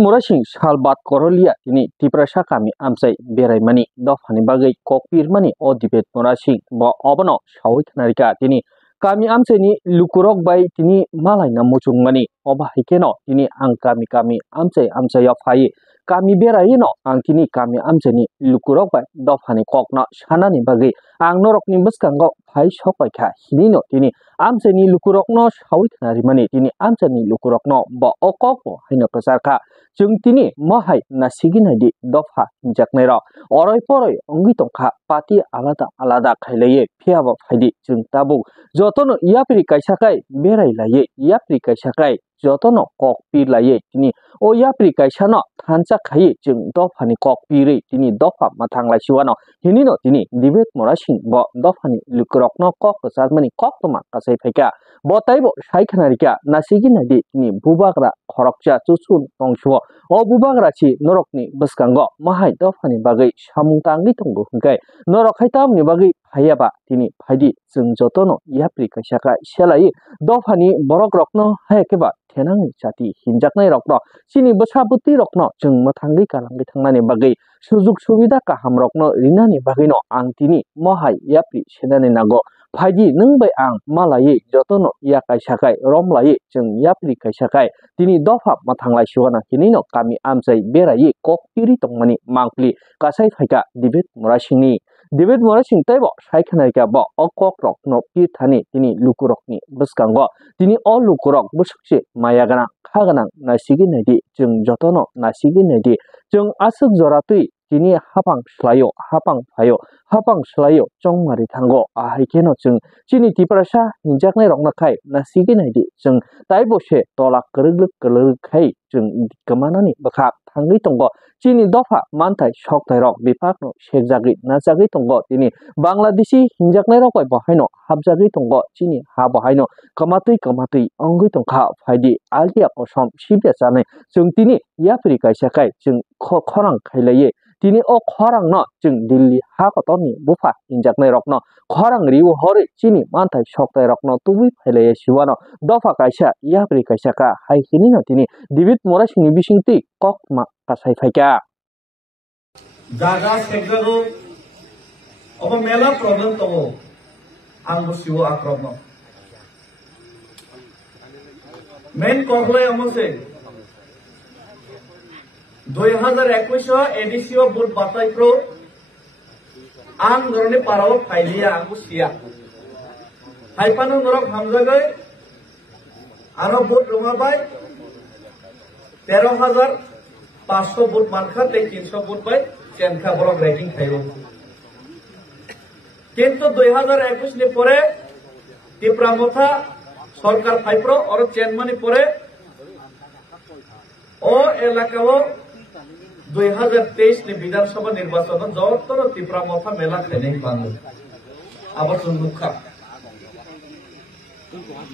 Morashing Shalbat Korolia ini Tiprasha kami amsai berai mani dofani bagai kokpir mani o dibet morashing bo obono shawit narika tini kami amsai ni lukurok bai tini malai na mucung mani oba hikeno tini ang kami amsai ya phai kami berai no ang tini kami amsai ni lukurok bai dofani kokna shana ni bagai ang norok ni beskango phai shopai kha hinino tini amsai ni lukurok no shawit nari mani tini amsai ni lukurok no bo okok bo haino kasar kha जों तिनि महai नासिगिनायदि दफा हिनजाकनायराव अरय परय अंगि तंखा पाति आलादा आलादा खायलायै फियाबा फायदि जों ताबु जतनो याप्रि कायसाखाय बेरायलायै याप्रि कायसाखाय जतनो कक पिरलायै तिनि ओ याप्रि कायसानो थानसा खायै जों दफानि कक पिरै तिनि दफा माथांलायसिवानो हिनिनो तिनि दिबेट मरासिं ब दफानि लुकरकनो कक साजमानि कक तमा कासै फायका बताइबो सायखानारिका नासिगिनायदि तिनि बुबाग्रा खरकचा चुसुन तंसुओ o bubagrachi norokni beskango mahai dofani bagai samung tangni tongo hingkai norok haitamni bagai phayaba tini phaidi जों jotono yapri kaisaka selai dofani borok rokno haikeba thenangni chati hinjaknai rokno sini bosabuti rokno जों mathangri kalangi thangnani bagai sujuk subida kaham rokno rinani bagai no ang tini mahai yapri senani nago phaidi nung bai ang malai jotono ya kaisakai romlai जों yapri kaisakai tini dofa mathanglai suwana hinino kami amsai berai kok piri tongmani mangpli kasai thaika debate morasing taibo saikhanai bo okok rok no pi thani tini lukurokni beskango tini o lukurok busukse mayagana khagana nasigi naidi जों jotono nasigi naidi जों asuk joratui tini hapang slayo chongmari thango ahaikeno जों chini tiprasa hinjaknai rokna khai nasigi naidi जों taibo se tolak kerug khai जों kamanani bakha thangri tongo chini dofa mantai soktai rok bipakno sekjagi najagi tongo tini bangladeshi hinjaknai rok bai bahaino habjagi tongo chini ha bahaino kamatui angui tongkha phaidi alia kosom sibya janai जों tini yapri kaisakai जों khorang khailaye tini o khorang no जों dilli ha kotoni bufa hinjaknai rokno khorang riu hore chini mantai soktai rokno tubui phailaye siwano dofa kaisa yapri kaisaka haikini no tini dibit morasini bisingti kok ma kasai phaika jaga sekjago obo mela problem tongo angbo siwo akrobno main kohlai amose 2021 edisio bud batai pro ang dorone parao phailia angbo sia haipano norok hamjagai aro bud rumabai 13,500 बुट मानखा 300 बुट bye चेनखा बरक rating थायो किंतु 2021 नि परे टिप्रामथा सरकार फाइप्रो और चेनमानि परे ओ एलाकाओ 2023 नि विधानसभा निर्वाचन जतनो टिप्रामथा मेला खाइनाय बाङो आबाद सुनुखा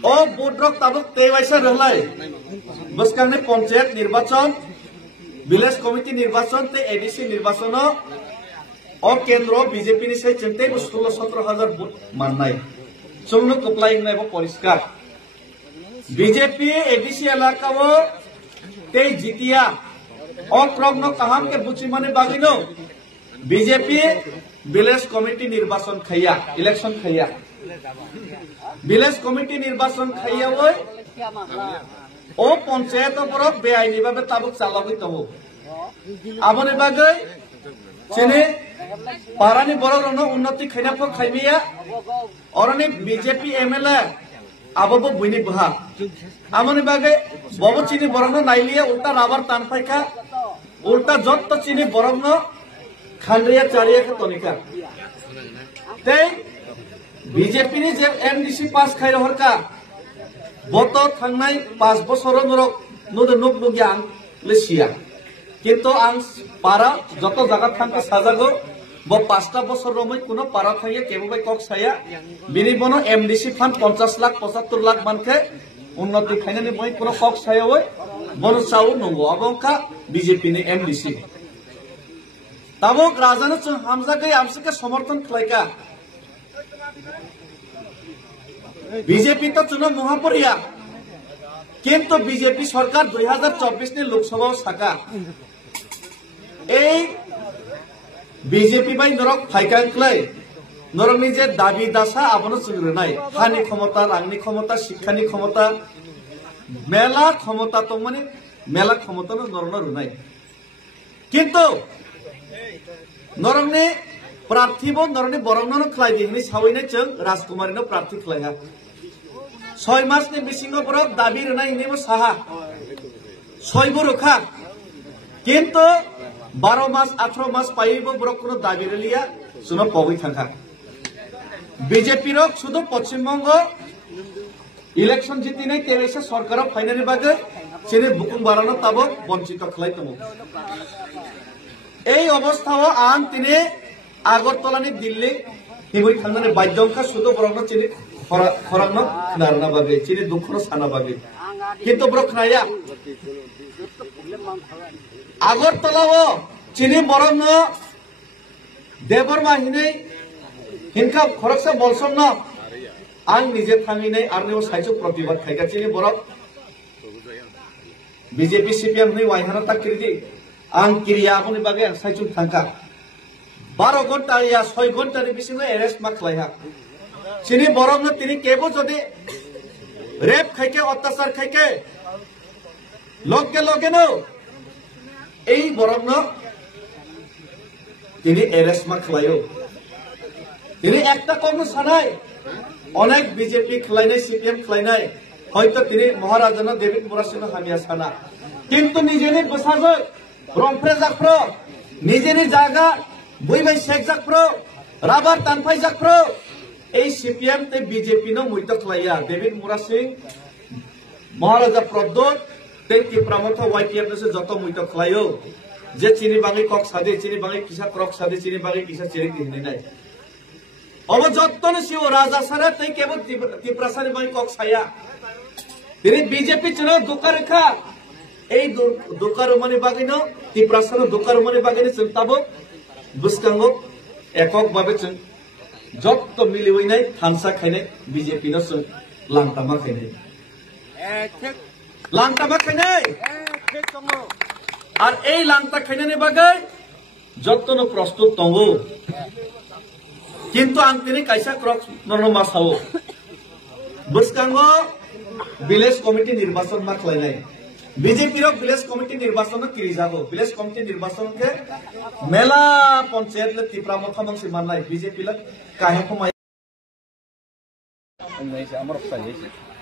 ओ बुद्रक ताबुक तेवाइसा रहलाय बसकांनि पंचायत निर्वाचन विलेज कमिटी निर्वाचन ते एडीसी निर्वाचन ओ केंद्र बीजेपी नि से चिंते 16-17,000 बुथ माननाय जोंनो कप्लायनाय बो परिष्कार बीजेपी एडीसी इलाकाओ ते जितिया ओ प्रग्नो काहाम के बुचिमाने बागिनो बीजेपी विलेज कमिटी निर्वाचन खैया इलेक्शन खैया विलेज कमिटी निर्वाचन खैया ओय ओ पंचायत परक बेआईनि बाबे ताबुक चालागै तबो आबनि बागै चेने पारानि बरगनो उन्नति खैनाफोर खाइमिया अरनि बीजेपी एमएलए आबो बुइनि बहा आबनि बागै बबो चिनि बरगनो नाइलिया उल्टा राबार तानफाइका उल्टा जत्त चिनि बरगनो खानरिया चारिया के तनिका तै बीजेपी नि जे एमडीसी पास खाइरहरका बतो थांनाय 5 बोसोर नरक नुद नुक नुगियां लेसिया किंतु आं पारा जतो जागा थांके साजागो ब 5टा बोसोर रमै कुनो पारा थांगे केबोबाय कक साया बिनि बनो एमडीसी फान्ड 50 लाख 75 लाख मानके उन्नति खाइनानि मै कुनो कक सायावै बनो चाउ नंगो अबंका बीजेपी नि एमडीसी ताबो राजानो जों हामजागै आमसके समर्थन खलायका बीजेपी तो चुनाव महापरिया কিন্তু বিজেপি সরকার 2024 নি লোকসভা সাকা এই বিজেপি বাই নরক ফাইকাংক্লাই নরকনি যে দাবি দাসা আবনো সুগ্রনাই হানি ক্ষমতা রাংনি ক্ষমতা শিক্ষানি ক্ষমতা মেলা ক্ষমতা তো মানে মেলা ক্ষমতা নরন রুনাই কিন্তু নরকনি প্রার্থী নরকনি বরংনো খ্লাই দিহনি সাউইনাই जों राजकुमारीनो প্রার্থী খ্লাইहा 6 মাসनि बिसिङाव बरक दाबि रनाय हिनेबो साहा 6 बरखा কিন্তু 12 মাস 18 মাস পাইবো বরক কোনো দাবি রলিয়া শুনো পগই থাকা বিজেপি রক শুধু পশ্চিমবঙ্গ ইলেকশন জিতিনাই তেরেসা সরকার ফাইনালি বাগে সেনে বুকুং বাড়ানো তাবো বঞ্চিত খাইতমু এই অবস্থাও আন তিনি আগরতলানি দিল্লি হিবই থাঙ্গানে বাধ্যংখা শুধু বরংনো চিনি খরাংনো নারনা বাগে চিনি দুঃখনো সানা বাগে কিন্তু বরক নাইয়া আগরতলাও চিনি বরংনো দেবরমা হিनै हिनका खरकसा बलसम न आं निजे थाङैनै आरनेव साइजो प्रतिबाद खायगा चिनि बरक बीजेपी सीपीएम नि वाइहाना ताकिरि आं किरिया आबनि बागे आं साइजो थांका 12 घन्टा या 6 घन्टा नि बिसिङै अरेस्ट मा खलायहा चिनि बरक न तिनि केबो जदि रेप खायके अत्याचार खायके लगे लगे न এই বরক ন तिनि अरेस्ट मा खलायो তিনি একটা কম সানাই অনেক বিজেপি খেলাইনাই সিপিএম খেলাইনাই হয়তো তিনি মহারাজানো দেবিক মুরাসিনো হামিয়া সানা কিন্তু নিজেনি বসাজো রংফ্রে জাকপ্র নিজেনি জায়গা বইবাই শেখ জাকপ্র রাবার তানফাই জাকপ্র এই সিপিএম তে বিজেপি নো মুইতো খেলাইয়া দেবিক মুরাসিং মহারাজা প্রদ্যোত তে ত্রিপ্রামথ ওয়াইপিএফ নসে যত মুইতো খেলাইও যে চিনি বাঙি কক সাদে চিনি বাঙি কিসা ক্রক সাদে চিনি বাঙি কিসা চেরি দিনে নাই अब जत्तन सिओ राजा सारा तै केवल तिप्रासानि बाई कक साया तिनि बीजेपी चुनाव दुका रेखा এই दुकारुमानि बागैनो तिप्रासानो दुकारुमानि बागैनो जों ताबो बुसकांगो एকক भाबे जों जत्त मिलिवैनाय थानसा खायनाय बीजेपी नो जों लांटामा खायनाय আর এই লাংটা খাইনাनि बागै जत्तनो प्रस्तुत दंगो কিন্তু আনতিনি কাইসা ক্রক্স নরনো মাসাও বুসকাঙ্গো ভিলেজ কমিটি নির্বাচন মা খলাইনাই বিজেপি রক ভিলেজ কমিটি নির্বাচন কিরি যাবো ভিলেজ কমিটি নির্বাচনকে মেলা পঞ্চায়েত লে ত্রিপুরা মথামং সিমাননাই বিজেপি লে কাহে খমাই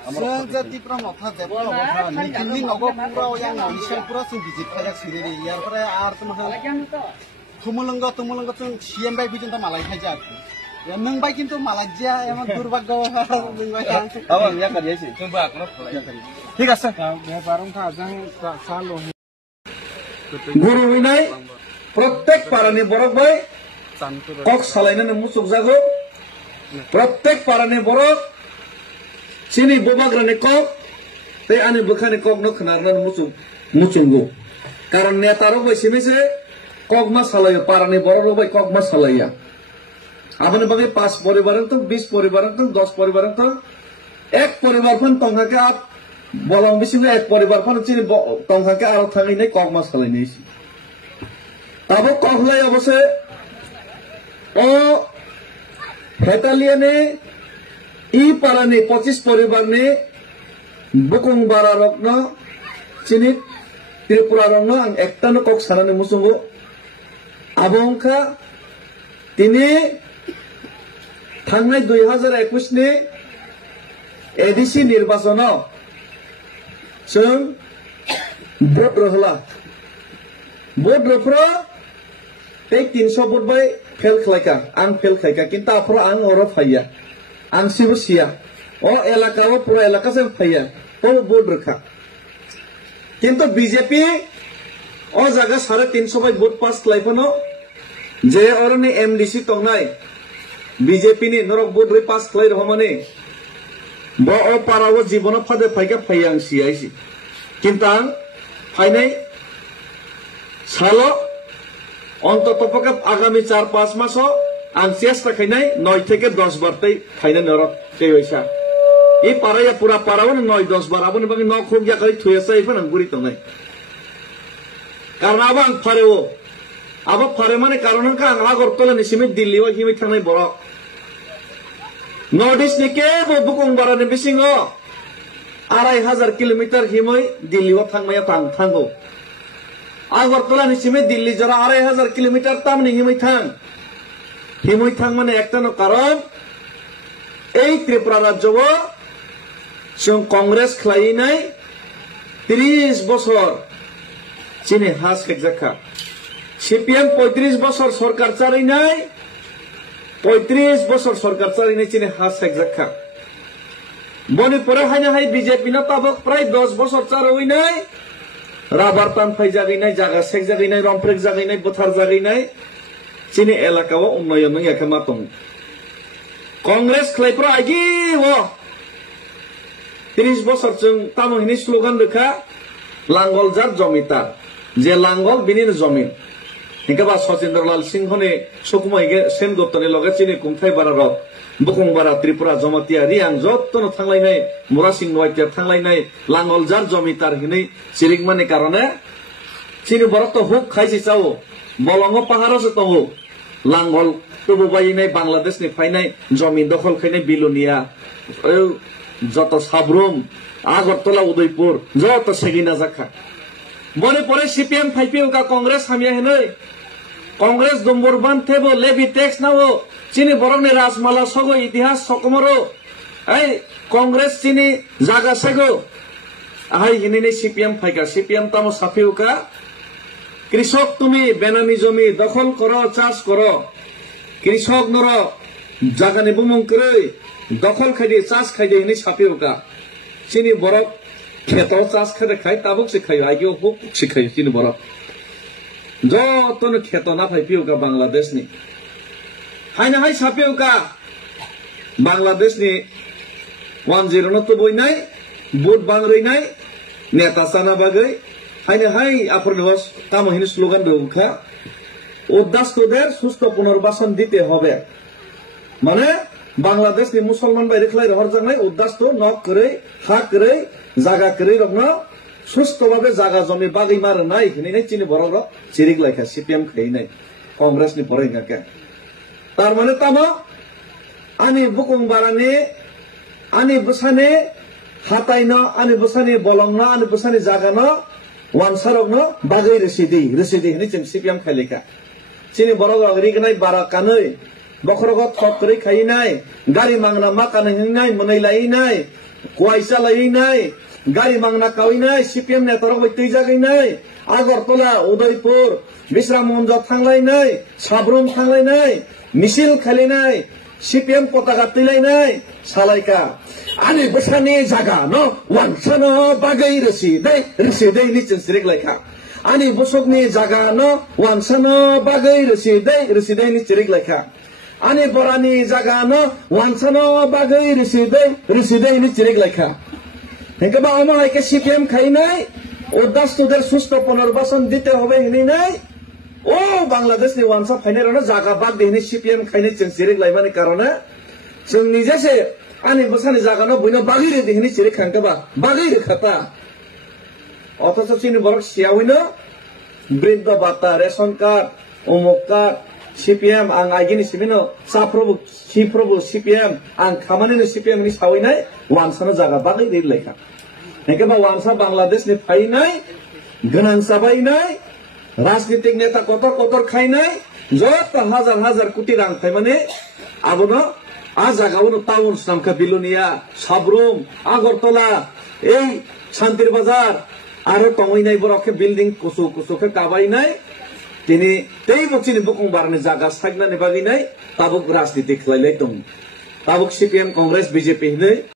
আমার যে ত্রিপুরা মথা যে দিল্লি নগর পুরা ওয়া নইসা পুরা সে বিজেপি খাজা সিরে ইয়ার পরে আর তো তুমুলঙ্গ जों सीएम बाय बिजन ता मालाय खायजा नों बाय किन्तु मालाजिया एमन दुर्भाग्य नों बाय आवा या करियासि जों बा आकनो ठीक আছে बारं था जों सालो गुरु विनाय प्रत्येक पारानि बरक बाय कक सालायनानै मुसुक जागो प्रत्येक पारानि बरक सिनि बोबाग्रानि कक ते आनि बोखानि कक न खनारनानै मुसुंगो कारण नेतारो बैसिनिसे कगमा सालायो पारानि बरलो बाय कगमा सालाया आबने बागे 5 परिवार तो 20 परिवार तो 10 परिवार तो एक परिवार फन तंगा के आप बलम बिसिङे एक परिवार फन चिनि तंगा के आरो थाङैनै कगमा सालायनै ताबो कगलाय अबसे ओ हेतालियाने इ पारानि 25 परिवारनि बुकुं बारा रत्न चिनि त्रिपुरा रत्न आं एकटानो कग सानानै मुसुंगो आबंखा तिनि थांनाय 2021 नि एडिसि निर्वाचनाव जों भोट रहला भोट रफ्रा ते 300 भोट बाय फेल खलायका आं फेल खायका किन्तु आफ्रा आं अर फाइया आं सिबसिया ओ एलाकाव पुरा एलाका से फाइया तो भोट रखा किन्तु बीजेपी ओ जागा 350 बाय भोट पास खलायफनो जे अरनि एमडीसी तंगनाय बीजेपी नि नरक भोट रे पास खलाय रहमाने ब ओ पाराव जीवन फादे फाइका फाइया आं सियाइसि किन्तु आं फाइनाय सालो অন্ততপক্ষে আগামী 4-5 মাসও আং চেষ্টা খাইনাই 9 থেকে 10 বারতেই ফাইনাল নরক তে হইছা এই পাড়াইয়া পুরা পাড়াবো 9-10 বার আবো বাকি ন খুব গিয়া খালি থুয়েছে এই ফেন গুড়ি তো নাই কারণ আবো আং ফারেও আবো ফারে মানে কারণ আং আগরতলা নিসিমে দিল্লি ও হিমি থানায় বড় নর্থ ইস্ট নিকে বুকুং বারানি বিসিং 2500 কিলোমিটার হিমই দিল্লি ও থাংমায়া থাঙ্গো আগরতলা নিসিমে দিল্লি যারা 2500 কিলোমিটার তামনি হিমই থাং মানে একটা কারণ এই ত্রিপুরা রাজ্য কংগ্রেস খাই নাই 30 বছর চিনি হাস খেকজাখা সিপিএম 35 বছর সরকার চালাই নাই 35 বছর সরকার চালাই নাই চিনি হাস খেকজাখা মণিপুরে হাইনা হাই বিজেপি না তাবক প্রায় 10 বছর চারই নাই রাবার টান ফাই জাগাই নাই জাগা শেখ জাগাই নাই রমপ্রেক জাগাই নাই বথার জাগাই নাই চিনি এলাকাও উন্নয়ন নয় একে মাতং কংগ্রেস খাইপ্রা আগে ও 30 বছর जों তামহিনী স্লোগান রেখা লাঙ্গল যার জমিতার যে লাঙ্গল বিনির জমিন হিংকাবা সচিন্দ্রলাল সিংহনে সুকুমাইগে সেনগুপ্তনি লগে চিনি কুমথাই বারার বুকুং বারা ত্রিপুরা জমাতিয়া রিয়াং যত্ন থাংলাইনাই মুরা সিং নয়তিয়া থাংলাইনাই লাঙ্গল যার জমিতার হিনি চিরিকমানি কারণে চিনি বড় তো হুক খাইছি চাও বলঙ্গ পাহাড়ও তো হুক লাঙ্গল তবু বাইনাই বাংলাদেশনি ফাইনাই জমি দখল খাইনাই বিলুনিয়া যত সাবরুম আগরতলা উদয়পুর যত সেগিনা জাখা মনে পরে সিপিএম ফাইপিও কা কংগ্রেস হামিয়া হেনই কংগ্রেস দম্বরবান থেবো লেভি ট্যাক্স নাও চিনি বরংনি রাজমালা সগো ইতিহাস সকমরো এই কংগ্রেস চিনি জাগা সেগো আহাই হিনি সিপিএম ফাইকা সিপিএম তামো সাফিও কা কৃষক তুমি বেনামি জমি দখল করো চাষ করো কৃষক নর জাগানি বুমং করে দখল খাইদে চাষ খাইদে হিনি সাফিও কা চিনি বরক খেতো চাষ খেতে খাই তাবুক শিখাই আইগেও হুক শিখাই চিনি বরক যতনো খেতো না ফাইপিও কা বাংলাদেশ নি হাইনা হাই সাফিও কা বাংলাদেশ নি 10 নো তো বই নাই বুট বাংরই নাই নেতা সানা বাগৈ হাইনা হাই আপনি হস তামহিনী স্লোগান দেউখা উদ্দাস্তদের সুস্থ পুনর্বাসন দিতে হবে মানে বাংলাদেশ নি মুসলমান বাইরে খেলাই রহর জানাই উদ্দাস্ত নক করে হা করে জাগা করে রকম সুস্থভাবে জাগা জমি বাগি মার নাই এখানে চিনি বড় চিরিক লাইখা সিপিএম খাই নাই কংগ্রেস নি পরে গাকে তার মানে তামা আনি বুকুং বারানি আনি বসানে হাতাইনো আনি বসানি বলংনো আনি বসানি জাগানো ওয়ানসারকনো বাগৈ রেসিদি হিনি চিন সিপিএম খাই লেখা চিনি বড় রিগনাই বারা কাनै বখরগ থক করে খাই নাই গাড়ি মাংনা মা কানে নাই মनै লাই নাই কুয়াইসা লাই নাই গাড়ি মাংনা কাউই নাই সিপিএম নেতারক বৈতৈ জাগাই নাই আগরতলা উদয়পুর বিশ্রামগঞ্জ থাংলাই নাই সাবরুম থাংলাই নাই মিছিল খালি নাই সিপিএম পতাকা তুলাই নাই সালাইকা আনি বসানি জাগা ন ওয়ানসানো বাগৈ রেসিदै নিচিন সিরিক লাইখা আনি বসকনি জাগা ন ওয়ানসানো বাগৈ রেসিदै নি চিরিক লাইখা আনি বরানি জাগা ন ওয়ানসানো বাগৈ রেসিदै নি চিরিক লাইখা হেঙ্কেবা আমাকে সিপিএম খাই নাই উদ্দাস্তদের সুস্থ পুনর্বাসন দিতে হবে হিনি নাই ও বাংলাদেশ নি ওয়ানসা ফাইনাল জাগা বাগ দেহিনি সিপিএম খাইনি চিন চিরিক লাইবানি কারণে जों निजेसे आनि बसानि जागानो बयनो बागै रे देहिनि चिरिक खांकेबा बागै रे खाता অথচ চিনি বরক সিয়াউইনো বৃদ্ধ ভাতা রেশন কার্ড অমুক কার্ড সিপিএম आं आइगिनि सिबिनो सिप्रभु सिपिएम आं खामानिनो सिपिएम नि सावैनाय वानसानो जागा बागै रे लेखा हेकेबा वानसा बांग्लादेश नि फाइनाय गोनां साबायनाय राजनीतिक नेता कतर खाइनाय जत हजार कोटी रां खाइमाने आबोनो आ जागावनो टाउन नामका बिलुनिया साबरुम আগরতলা এই শান্তির বাজার আরো টঙইনাই বরকে বিল্ডিং কুসুকে কাবাইনাই তিনি তেই বচিনি বুকুং বারনি জায়গা সাগনানি বাগিনাই তাবুক রাজনীতি খেলাইলাই দं তাবুক সিপিএম কংগ্রেস বিজেপি